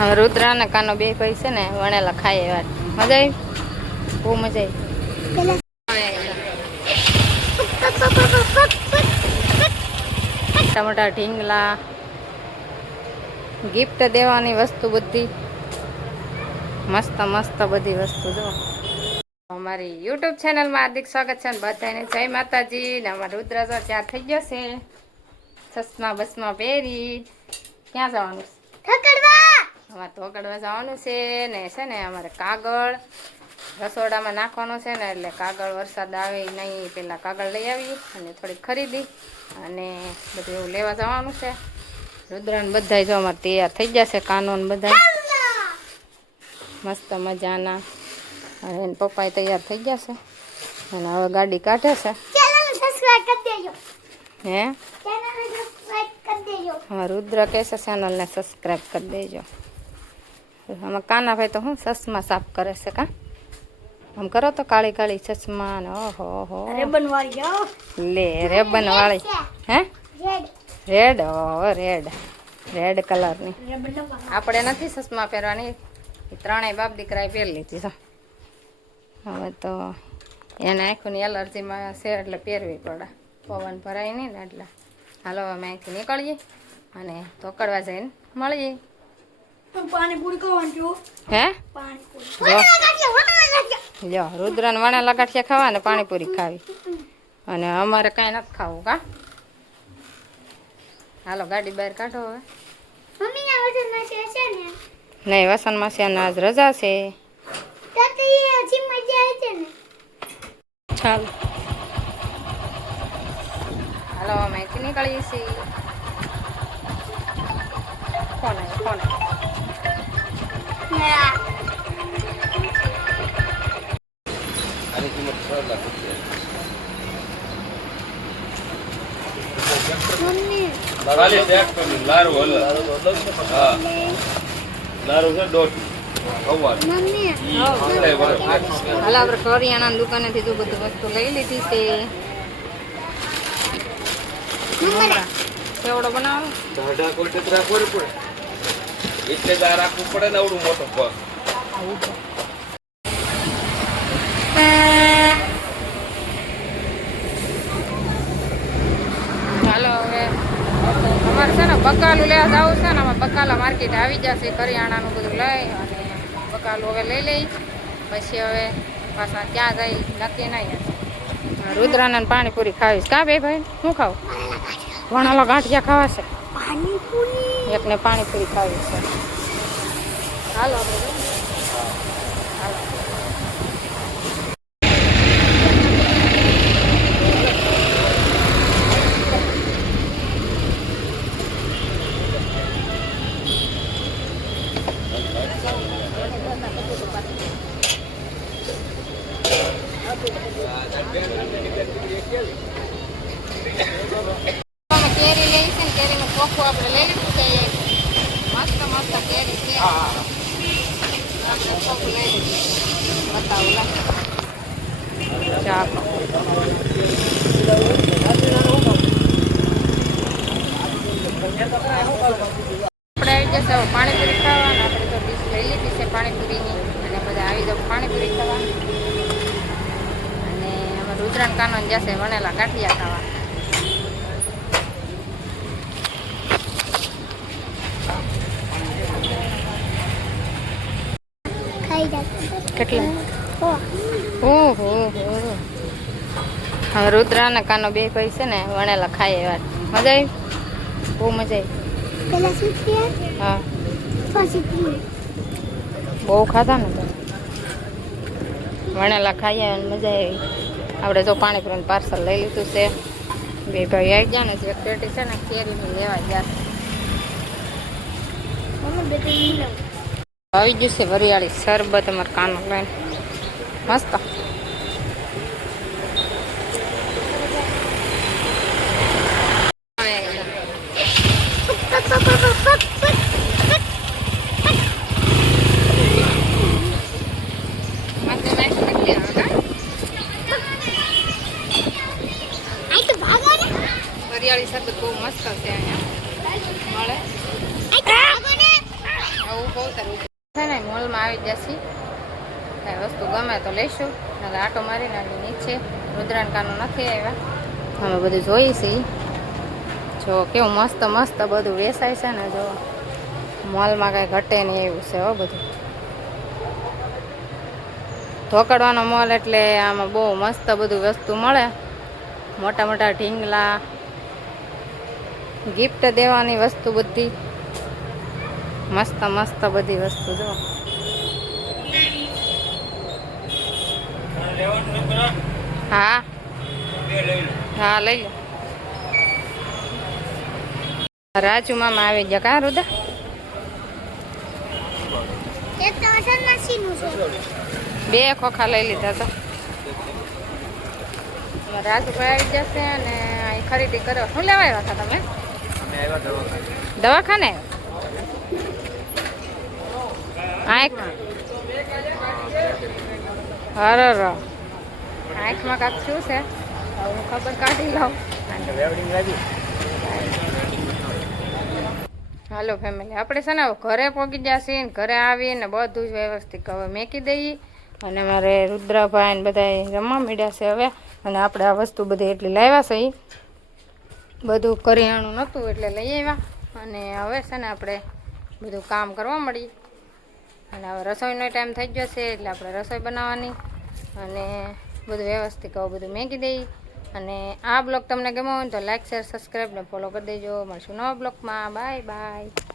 હવે રુદ્રા ને કાનો બે ભાઈ છે ને વણેલા ખાય એવા મજા આવી, બહુ મજા આવી. ટમાટા ઢીંગલા ગિફ્ટ દેવાની વસ્તુ બધી મસ્ત મસ્ત બધી વસ્તુ જો. અમારી યુટ્યુબ ચેનલમાં હાર્દિક સ્વાગત છે ને બધાને જય માતાજી. ને અમારા રુદ્ર ત્યાં થઈ ગયો છે ચશ્મા બસમાં પહેરી. ક્યાં જવાનું છે? અમારે ધોકડવા જવાનું છે ને. છે ને અમારે કાગળ રસોડામાં નાખવાનો છે ને, એટલે કાગળ વરસાદ આવે નહીં પેલા કાગળ લઈ આવી અને થોડીક ખરીદી અને બધું એવું લેવા જવાનું છે. રુદ્રાને બધા જો અમારે તૈયાર થઈ જશે, કાનોન બધા મસ્ત મજાના. હવે એને પપ્પા તૈયાર થઈ ગયા છે અને હવે ગાડી કાઢે છે. હે હા, રુદ્ર કહે છે ચેનલને સબસ્ક્રાઈબ કરી દેજો. આમાં કાનાભાઈ તો હું ચશ્મા સાફ કરે છે. કા આમ કરો તો કાળી કાળી ચશ્મા ને ઓહો લે રેબન વાળી. હે રેડ? ઓ રેડ રેડ કલરની. આપણે નથી ચશ્મા પહેરવાની, ત્રણેય બાપ દીકરાએ પહેરી લીધી છે. હવે તો એને આંખોની એલર્જીમાં છે એટલે પહેરવી પડે, પવન ભરાય નહીં ને એટલે. હાલો અમે અહીંથી નીકળીએ અને ધોકડવા જઈને મળીએ. હે લ્યો રુદ્રને વણેલા ગાંઠિયા ખાવા ને પાણીપુરી ખાવી, અને અમારે કાંઈ નથી ખાવું. કા હાલો ગાડી બહાર કાઢો હવે. નહીં, વસનમાં છે આજ રજા છે. ચાલો હાલો અમે અહીંથી નીકળીએ છીએ. ફોન આવ્યો, ફોન હાલ આપણે કરિયાણા દુકાનેથી જો બધું વસ્તુ લઈ લીધી છે. કેવડો બનાવો રાખવું પડે ને આવડું મોટો પગ. ચાલો હવે અમારે છે ને બકાલું લેવા જવું છે ને. અમે બકાલા માર્કેટ આવી જશે, કરિયાણાનું બધું લઈ અને બકાલું હવે લઈ લઈ પછી હવે પાછા ક્યાં જાય નક્કી નહીં. રુદ્રાને પાણીપુરી ખાવીશ. કા બે ભાઈ શું ખાવું? વણાલા ગાંઠિયા ખાવા છે, એકને પાણીપુરી ખાવી છે. હાલો આપણે કેરી લઈ છે ને, કેરીનું કોખું આપણે લઈ લીધું છે. મસ્ત મસ્ત કેરી છે, આપણે કોખું લઈ લીધું. બતાવું ચાલો આપણે આવી જશે હવે પાણીપુરી ખાવા. આપણે તો ડીશ લઈ લીધી છે પાણીપુરીની અને બધા આવી જાવ પાણીપુરી ખાવા. અને અમે રુદ્રાન કાનોન જશે વણેલા ગાંઠિયા ખાવા. કેટલા? ઓહો હવે રુદ્રા ને કાનો બે ભાઈ છે ને વણેલા ખાય એવા મજા આવી, બહુ મજા આવી. હા બહુ ખાધા ને તો વણેલા ખાઈએ મજા આવી. આપણે જો પાણીપુરીનું પાર્સલ લઈ લીધું છે. બે ભાઈ આવી ગયા ને, જે પેટી છે ને કેરીની લેવા ગયા. આવી ગયું છે વરિયાળી શરબત અમારે કાનો લઈને મસ્ત. શરબત બહુ મસ્ત છે અહીંયા મળે આવું બહુ સારું છે ને મોલમાં આવી જશે કાંઈ વસ્તુ ગમે તો લઈશું એટલે આટો મારીને આવી નીચે રુદ્રાનકાનું નથી આવ્યા અમે બધું જોઈએ છીએ જો કેવું મસ્ત મસ્ત બધું વેચાય છે ને જો મોલમાં કાંઈ ઘટે નહીં એવું છે હો બધું ધોકડવાનો મોલ એટલે આમાં બહુ મસ્ત બધું વસ્તુ મળે મોટા મોટા ઢીંગલા ગિફ્ટ દેવાની વસ્તુ બધી મસ્ત મસ્ત બધી વસ્તુ જો હા હા લઈ લો રાજુ મામા આવી ગયા કા રુદા બે ખોખા લઈ લીધા તો રાજુભાઈ આવી જશે અને અહીં ખરીદી કરો શું લેવા આવ્યા હતા તમે દવાખાને આંખ હર આંખમાં કાંક શું છે હું ખબર કાઢી લઉં હાલો ફેમિલી આપણે છે ને ઘરે પહોંચી જશે ને ઘરે આવીને બધું જ વ્યવસ્થિત હવે મેકી દઈએ અને મારે રુદ્રાભાઈ ને બધા રમવા મીડ્યા છે હવે અને આપણે આ વસ્તુ બધી એટલી લાવ્યા છે બધું કરિયાણું નહોતું એટલે લઈ આવ્યા અને હવે છે ને આપણે બધું કામ કરવા મળી અને હવે રસોઈનો ટાઈમ થઈ જશે એટલે આપણે રસોઈ બનાવવાની અને બધું વ્યવસ્થિત હવે બધું મેકી દઈએ અને આ બ્લોગ તમને ગમ્યો હોય તો લાઈક શેર સબસ્ક્રાઈબ ને ફોલો કરી દેજો મળશું નવા બ્લોગમાં બાય બાય